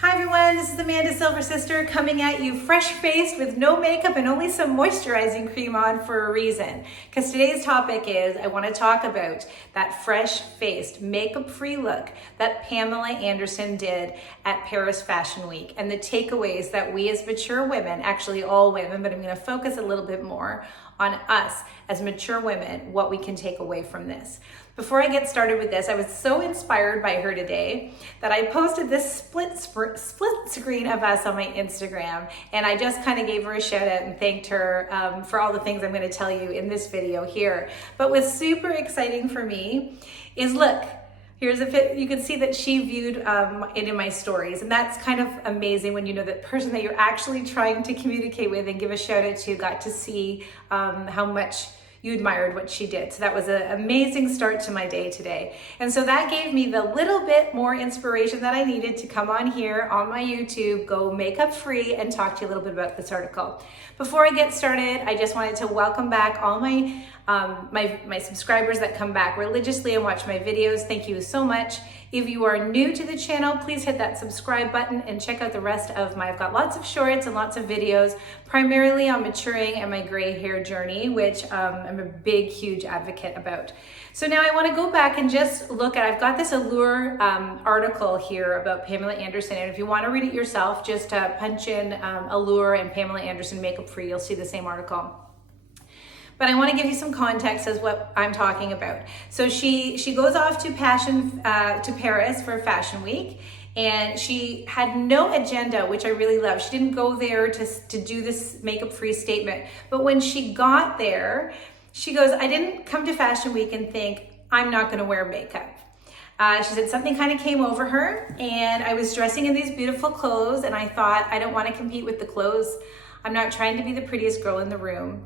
Hi everyone, this is Amanda Silver Sister coming at you fresh-faced with no makeup and only some moisturizing cream on for a reason. Because today's topic is, I want to talk about that fresh-faced, makeup-free look that Pamela Anderson did at Paris Fashion Week and the takeaways that we as mature women, actually all women, but I'm going to focus a little bit more on us as mature women, what we can take away from this. Before I get started with this, I was so inspired by her today that I posted this split screen of us on my Instagram, and I just kind of gave her a shout out and thanked her for all the things I'm going to tell you in this video here. But what's super exciting for me is, look, here's a fit. You can see that she viewed it in my stories, and that's kind of amazing when you know that person that you're actually trying to communicate with and give a shout out to got to see how much you admired what she did. So that was an amazing start to my day today. And so that gave me the little bit more inspiration that I needed to come on here on my YouTube, go makeup free, and talk to you a little bit about this article. Before I get started, I just wanted to welcome back all my my subscribers that come back religiously and watch my videos. Thank you so much. If you are new to the channel, please hit that subscribe button and check out the rest of I've got lots of shorts and lots of videos, primarily on maturing and my gray hair journey, which I'm a big, huge advocate about. So now I want to go back and just look at, I've got this Allure article here about Pamela Anderson, and if you want to read it yourself, just punch in Allure and Pamela Anderson makeup free, you'll see the same article. But I want to give you some context as what I'm talking about. So she goes off to Paris for Fashion Week, and she had no agenda, which I really love. She didn't go there to do this makeup-free statement. But when she got there, she goes, I didn't come to Fashion Week and think, I'm not going to wear makeup. She said something kind of came over her, and I was dressing in these beautiful clothes, and I thought, I don't want to compete with the clothes. I'm not trying to be the prettiest girl in the room.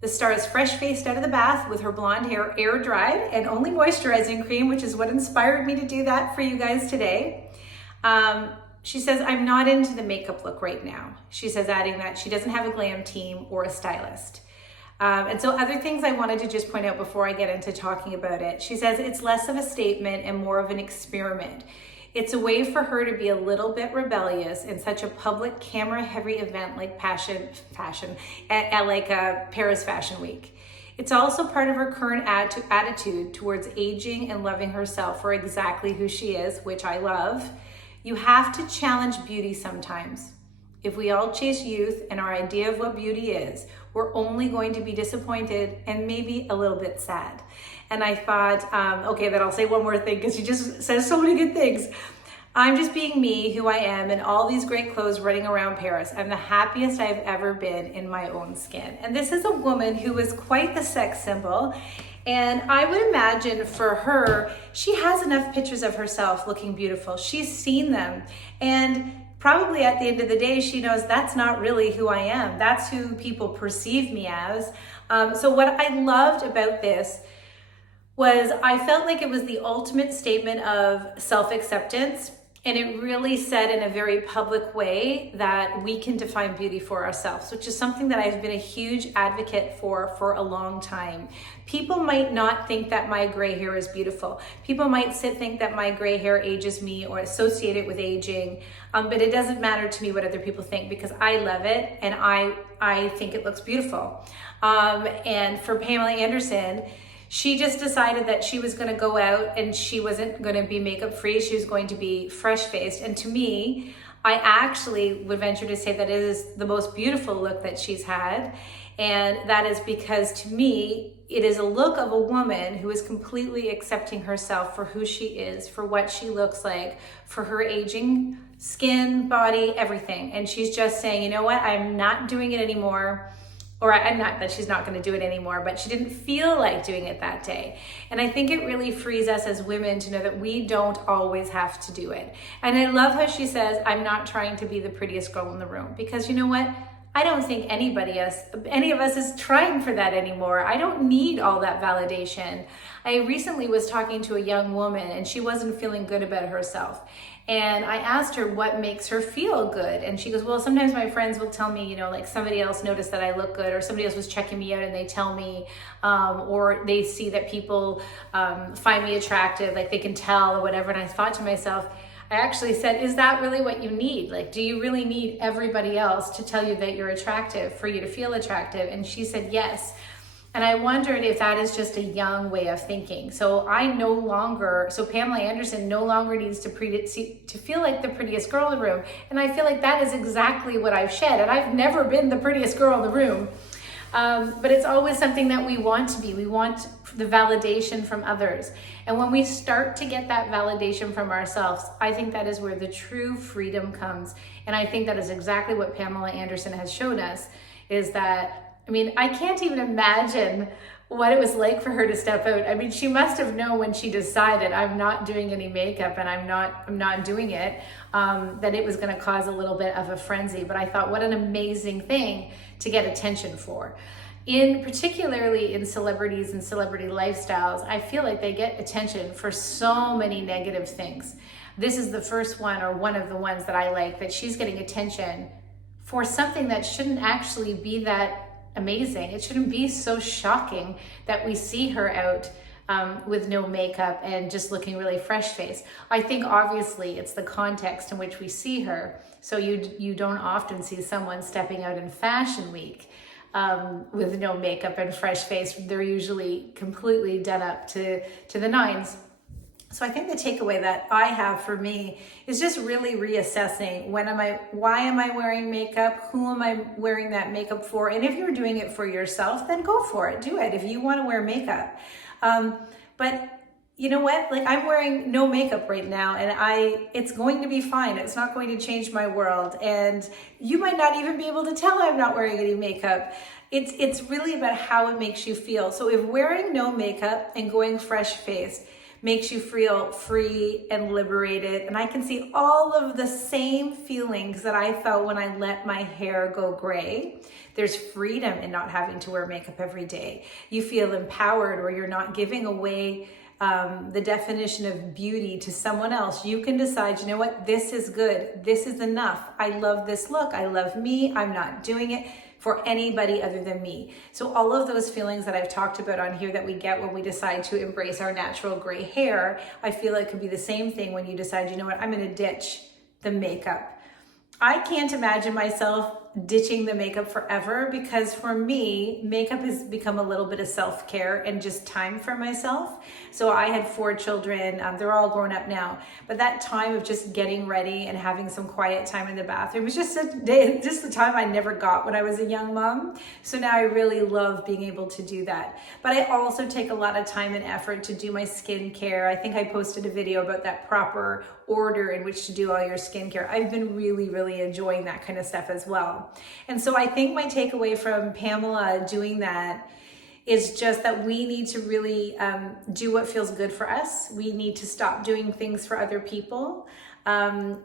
The star is fresh-faced out of the bath with her blonde hair air-dried and only moisturizing cream, which is what inspired me to do that for you guys today. She says, I'm not into the makeup look right now. She says, adding that she doesn't have a glam team or a stylist. And so other things I wanted to just point out before I get into talking about it. She says it's less of a statement and more of an experiment. It's a way for her to be a little bit rebellious in such a public camera-heavy event like Paris Fashion Week. It's also part of her current attitude towards aging and loving herself for exactly who she is, which I love. You have to challenge beauty sometimes. If we all chase youth and our idea of what beauty is, we're only going to be disappointed and maybe a little bit sad. And I thought, okay, then I'll say one more thing because she just says so many good things. I'm just being me, who I am, in all these great clothes running around Paris. I'm the happiest I've ever been in my own skin. And this is a woman who is quite the sex symbol. And I would imagine for her, she has enough pictures of herself looking beautiful. She's seen them. And probably at the end of the day, she knows that's not really who I am. That's who people perceive me as. So what I loved about this was I felt like it was the ultimate statement of self-acceptance. And it really said in a very public way that we can define beauty for ourselves, which is something that I've been a huge advocate for a long time. People might not think that my gray hair is beautiful. People might think that my gray hair ages me or associate it with aging, but it doesn't matter to me what other people think because I love it and I think it looks beautiful. And for Pamela Anderson, she just decided that she was going to go out and she wasn't going to be makeup free. She was going to be fresh faced. And to me, I actually would venture to say that it is the most beautiful look that she's had. And that is because to me, it is a look of a woman who is completely accepting herself for who she is, for what she looks like, for her aging skin, body, everything. And she's just saying, you know what? I'm not doing it anymore. Or I'm not that she's not going to do it anymore, but she didn't feel like doing it that day. And I think it really frees us as women to know that we don't always have to do it. And I love how she says, I'm not trying to be the prettiest girl in the room. Because you know what? I don't think any of us is trying for that anymore. I don't need all that validation. I recently was talking to a young woman and she wasn't feeling good about herself. And I asked her what makes her feel good. And she goes, well, sometimes my friends will tell me, you know, like somebody else noticed that I look good, or somebody else was checking me out and they tell me, or they see that people find me attractive, like they can tell or whatever. And I thought to myself, I actually said, is that really what you need? Like, do you really need everybody else to tell you that you're attractive for you to feel attractive? And she said, yes. And I wondered if that is just a young way of thinking. So Pamela Anderson no longer needs to feel like the prettiest girl in the room. And I feel like that is exactly what I've shed. And I've never been the prettiest girl in the room. But it's always something that we want to be. We want the validation from others. And when we start to get that validation from ourselves, I think that is where the true freedom comes. And I think that is exactly what Pamela Anderson has shown us, is that, I mean, I can't even imagine what it was like for her to step out. I mean, she must have known when she decided, I'm not doing any makeup and I'm not doing it, that it was going to cause a little bit of a frenzy. But I thought, what an amazing thing to get attention for. Particularly in celebrities and celebrity lifestyles, I feel like they get attention for so many negative things. This is the first one, or one of the ones that I like, that she's getting attention for something that shouldn't actually be that amazing. It shouldn't be so shocking that we see her out with no makeup and just looking really fresh faced. I think obviously it's the context in which we see her. So you don't often see someone stepping out in Fashion Week with no makeup and fresh face. They're usually completely done up to the nines. So I think the takeaway that I have for me is just really reassessing, why am I wearing makeup? Who am I wearing that makeup for? And if you're doing it for yourself, then go for it. Do it if you want to wear makeup. But you know what? Like, I'm wearing no makeup right now, and it's going to be fine. It's not going to change my world. And you might not even be able to tell I'm not wearing any makeup. It's really about how it makes you feel. So if wearing no makeup and going fresh faced makes you feel free and liberated, and I can see all of the same feelings that I felt when I let my hair go gray. There's freedom in not having to wear makeup every day. You feel empowered, or you're not giving away the definition of beauty to someone else. You can decide, you know what, this is good, this is enough, I love this look, I love me, I'm not doing it for anybody other than me. So all of those feelings that I've talked about on here that we get when we decide to embrace our natural gray hair, I feel like could be the same thing when you decide, you know what, I'm gonna ditch the makeup. I can't imagine myself ditching the makeup forever, because for me, makeup has become a little bit of self-care and just time for myself. So I had 4 children, they're all grown up now, but that time of just getting ready and having some quiet time in the bathroom was just the time I never got when I was a young mom. So now I really love being able to do that. But I also take a lot of time and effort to do my skincare. I think I posted a video about that proper order in which to do all your skincare. I've been really, really enjoying that kind of stuff as well. And so I think my takeaway from Pamela doing that is just that we need to really do what feels good for us. We need to stop doing things for other people.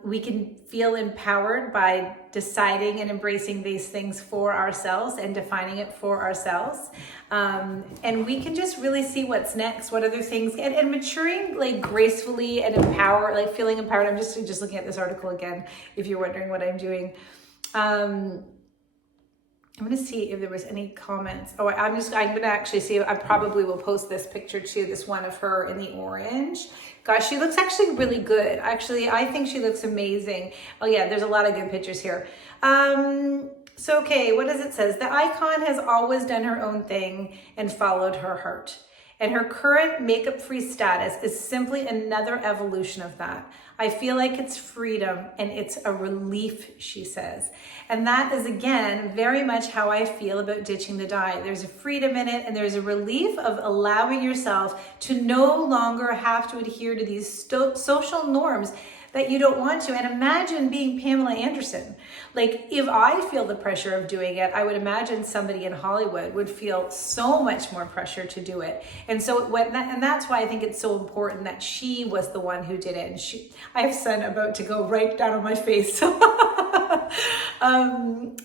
We can feel empowered by deciding and embracing these things for ourselves and defining it for ourselves. And we can just really see what's next, what other things, and maturing like gracefully and empowered, like feeling empowered. I'm just looking at this article again, if you're wondering what I'm doing. I'm going to see if there was any comments. Oh, I'm going to actually see, I probably will post this picture too, this one of her in the orange. Gosh, she looks actually really good. Actually, I think she looks amazing. Oh yeah, there's a lot of good pictures here. So, okay, what does it say? The icon has always done her own thing and followed her heart. And her current makeup-free status is simply another evolution of that. I feel like it's freedom and it's a relief, she says. And that is, again, very much how I feel about ditching the dye. There's a freedom in it, and there's a relief of allowing yourself to no longer have to adhere to these social norms that you don't want to. And imagine being Pamela Anderson. Like, if I feel the pressure of doing it, I would imagine somebody in Hollywood would feel so much more pressure to do it. And so that's why I think it's so important that she was the one who did it. And I have sun about to go right down on my face.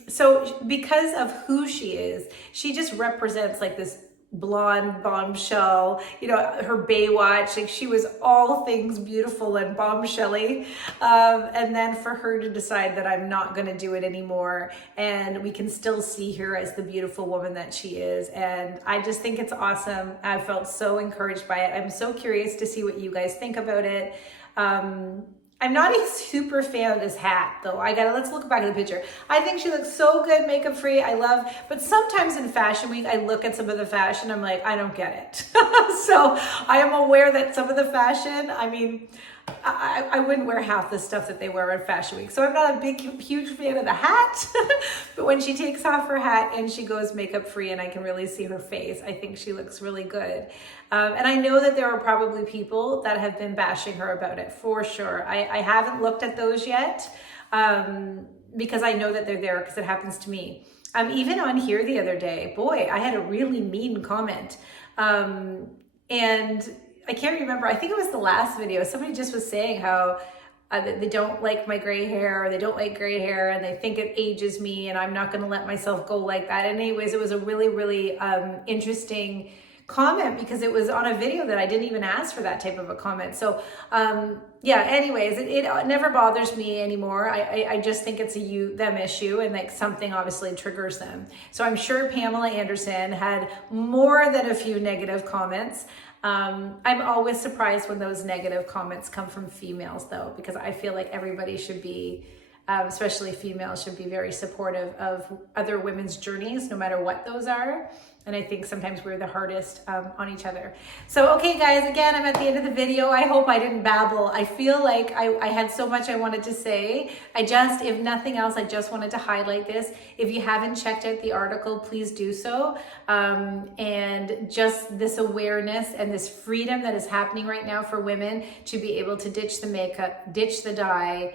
So because of who she is, she just represents like this blonde bombshell, you know, her Baywatch, like she was all things beautiful and bombshelly. And then for her to decide that I'm not going to do it anymore, and we can still see her as the beautiful woman that she is. And I just think it's awesome. I felt so encouraged by it. I'm so curious to see what you guys think about it. I'm not a super fan of this hat though. Let's look back at the picture. I think she looks so good, makeup free. I love, but sometimes in Fashion Week, I look at some of the fashion, I'm like, I don't get it. So I am aware that some of the fashion, I mean, I wouldn't wear half the stuff that they wear at Fashion Week. So I'm not a huge fan of the hat, but when she takes off her hat and she goes makeup free and I can really see her face, I think she looks really good. And I know that there are probably people that have been bashing her about it for sure. I haven't looked at those yet because I know that they're there because it happens to me. Even on here the other day, boy, I had a really mean comment. And I can't remember, I think it was the last video, somebody just was saying how they don't like my gray hair, or they don't like gray hair, and they think it ages me, and I'm not gonna let myself go like that. And anyways, it was a really, really interesting comment because it was on a video that I didn't even ask for that type of a comment. So yeah, anyways, it never bothers me anymore. I just think it's them issue, and like something obviously triggers them. So I'm sure Pamela Anderson had more than a few negative comments. I'm always surprised when those negative comments come from females though, because I feel like everybody should be, especially females, should be very supportive of other women's journeys, no matter what those are. And I think sometimes we're the hardest on each other. So, okay guys, again, I'm at the end of the video. I hope I didn't babble. I feel like I had so much I wanted to say. If nothing else, I just wanted to highlight this. If you haven't checked out the article, please do so. And just this awareness and this freedom that is happening right now for women to be able to ditch the makeup, ditch the dye,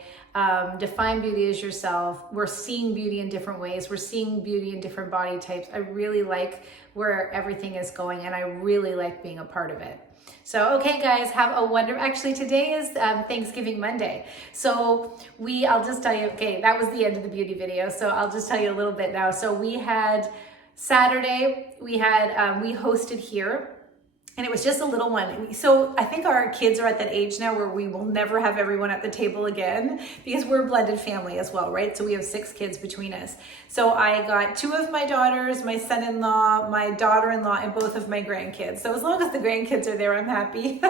define beauty as yourself. We're seeing beauty in different ways. We're seeing beauty in different body types. I really like where everything is going, and I really like being a part of it. So, okay guys, have a actually today is Thanksgiving Monday. So I'll just tell you, okay, that was the end of the beauty video. So I'll just tell you a little bit now. So we had Saturday, we hosted here. And it was just a little one. So I think our kids are at that age now where we will never have everyone at the table again, because we're a blended family as well, right? So we have 6 kids between us. So I got 2 of my daughters, my son-in-law, my daughter-in-law, and both of my grandkids. So as long as the grandkids are there, I'm happy.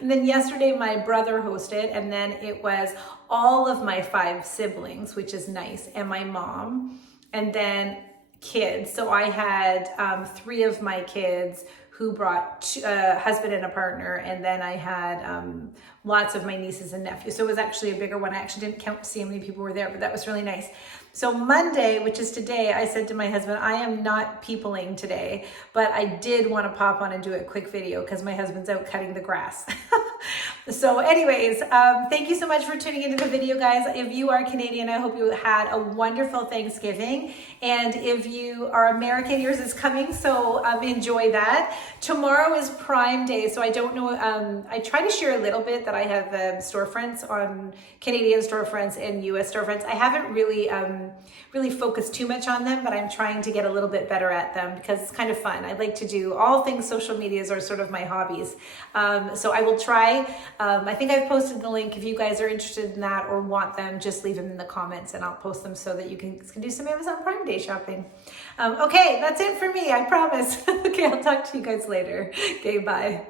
And then yesterday my brother hosted, and then it was all of my 5 siblings, which is nice, and my mom, and then kids. So I had 3 of my kids who brought a husband and a partner, and then I had lots of my nieces and nephews. So it was actually a bigger one. I actually didn't count to see how many people were there, but that was really nice. So Monday, which is today, I said to my husband, I am not peopling today, but I did want to pop on and do a quick video because my husband's out cutting the grass. So anyways, thank you so much for tuning into the video, guys. If you are Canadian, I hope you had a wonderful Thanksgiving. And if you are American, yours is coming, so enjoy that. Tomorrow is Prime Day, so I don't know, I try to share a little bit that I have storefronts on Canadian storefronts and US storefronts. I haven't really focused too much on them, but I'm trying to get a little bit better at them because it's kind of fun. I like to do all things social medias are sort of my hobbies. So I will try. I think I've posted the link. If you guys are interested in that or want them, just leave them in the comments and I'll post them so that you can do some Amazon Prime Day shopping. Okay, that's it for me, I promise. Okay, I'll talk to you guys later. Okay, bye.